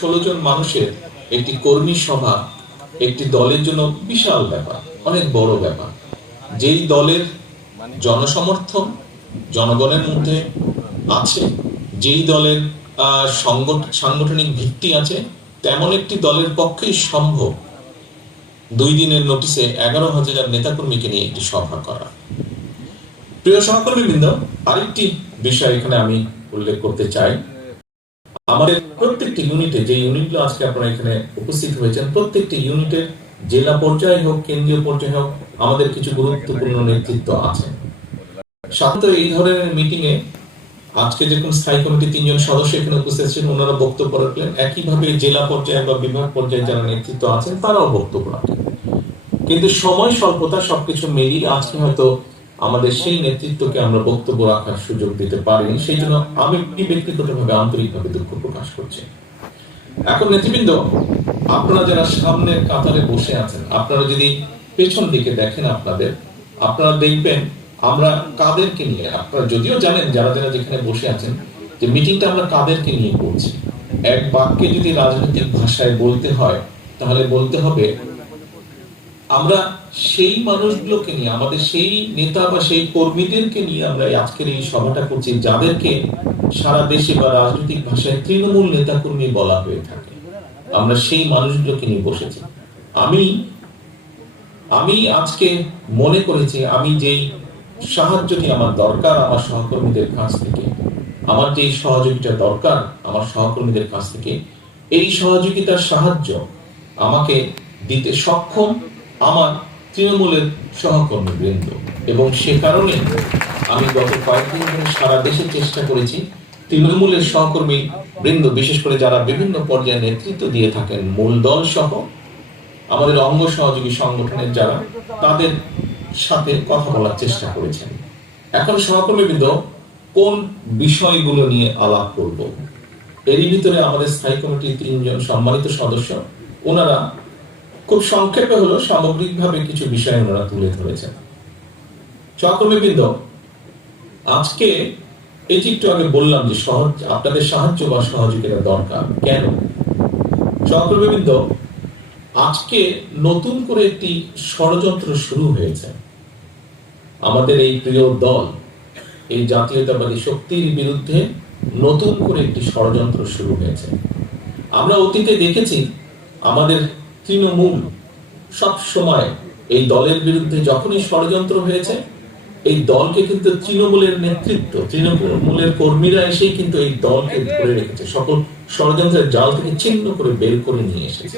16 জন মানুষের একটি কর্মী সভা একটি দলের জন্য বিশাল ব্যাপার, অনেক বড় ব্যাপার। যেই দলের জনসমর্থন জনগণের মধ্যে আছে, যেই দলের সাংগঠনিক ভিত্তি আছে, তেমন একটি দলের পক্ষেই সম্ভব 2 দিনের নোটিশে 11,000 নেতাকর্মীকে নিয়ে একটি সভা করা। প্রিয় সহকর্মীবৃন্দ, আরেকটি বিষয় এখানে আমি উল্লেখ করতে চাই। আমাদের প্রত্যেকটি ইউনিটে, যে ইউনিটগুলো আজকে আপনারা এখানে উপস্থিত হয়েছেন, প্রত্যেকটি ইউনিটের জেলা পর্যায়ে হোক, কেন্দ্রীয় পর্যায়ে হোক, আমাদের কিছু গুরুত্বপূর্ণ নেতৃত্ব আছে। সাধারণত এই ধরনের মিটিং এ আজকে যেরকম স্থায়ী কমিটি 3 জন সদস্য এখানে উপস্থিত ছিলেন, ওনারা বক্তব্য রাখলেন। একইভাবে জেলা পর্যায়ে বা বিভাগ পর্যায়ে যারা নেতৃত্ব আছেন তারাও বক্তব্য রাখেন। কিন্তু সময় স্বল্পতা সবকিছু মিলিয়ে আজকে হয়তো আমাদের সেই নেতৃত্বকে আমরা বক্তব্য রাখার সুযোগ দিতে পারিনি। সেই জন্য আমি ব্যক্তিগতভাবে আন্তরিকভাবে দুঃখ প্রকাশ করছি। এখন নেতৃবৃন্দ, আপনারা যারা সামনের কাতারে বসে আছেন, আপনারা যদি পেছন দিকে দেখেন আপনারা দেখবেন আমরা কাদেরকে নিয়ে, আপনারা যদিও জানেন যারা যারা যেখানে বসে আছেন যে মিটিংটা আমরা কাদেরকে নিয়ে করছি। এক বাক্যে যদি রাজনৈতিক ভাষায় বলতে হয় তাহলে বলতে হবে আমরা সেই মানুষগুলোকে নিয়ে, আমাদের সেই নেতা বা সেই কর্মীদেরকে নিয়ে আমরা আজকের এই সভাটা করছি, যাদেরকে সারা দেশে বা রাজনৈতিক ভাষায় তৃণমূল নেতা কর্মী বলা হয়ে থাকে। আমরা সেই মানুষগুলোকে নিয়ে বসেছি। আমি আজকে মনে করেছি আমি যেই সাহায্যটি আমার দরকার আমার সহকর্মীদের কাছ থেকে, আমার যেই সহযোগিতা দরকার আমার সহকর্মীদের কাছ থেকে, এই সহযোগিতার সাহায্য আমাকে দিতে সক্ষম আমার তৃণমূলের সহকর্মী বৃন্দ। এবং সে কারণে আমি গত কয়েকদিন ধরে সারা দেশে চেষ্টা করেছি তৃণমূলের সহকর্মী বৃন্দ, বিশেষ করে যারা বিভিন্ন পর্যায়ে নেতৃত্ব দিয়ে থাকেন, মূল দল সহ আমাদের অঙ্গ সহযোগী সংগঠনের যারা, তাদের সাথে কথা বলার চেষ্টা করেছেন। এখন সহকর্মীবৃন্দ, কোন বিষয়গুলো নিয়ে আলাপ করব, এরই ভিতরে আমাদের স্থায়ী কমিটির 3 জন সম্মানিত সদস্য, ওনারা খুব সংক্ষেপে হলো সামগ্রিকভাবে কিছু বিষয় ওনারা তুলে ধরেছেন। সহকর্মীবৃন্দ, আজকে এই যে একটু আগে বললাম যে আপনাদের সাহায্য বা সহযোগিতা দরকার কেন। সহকর্মীবৃন্দ, আজকে নতুন করে একটি ষড়যন্ত্র শুরু হয়েছে। আমাদের এই প্রিয় দল, এই জাতীয়তাবাদী শক্তির বিরুদ্ধে নতুন করে একটি ষড়যন্ত্র শুরু হয়েছে। আমরা অতীতে দেখেছি আমাদের তৃণমূল সব সময় এই দলের বিরুদ্ধে যখনই ষড়যন্ত্র হয়েছে, এই দলকে কিন্তু তৃণমূলের নেতৃত্ব, তৃণমূলের কর্মীরা এসেই কিন্তু এই দলকে ধরে রেখেছে, সকল ষড়যন্ত্রের জাল থেকে ছিন্ন করে বের করে নিয়ে এসেছে।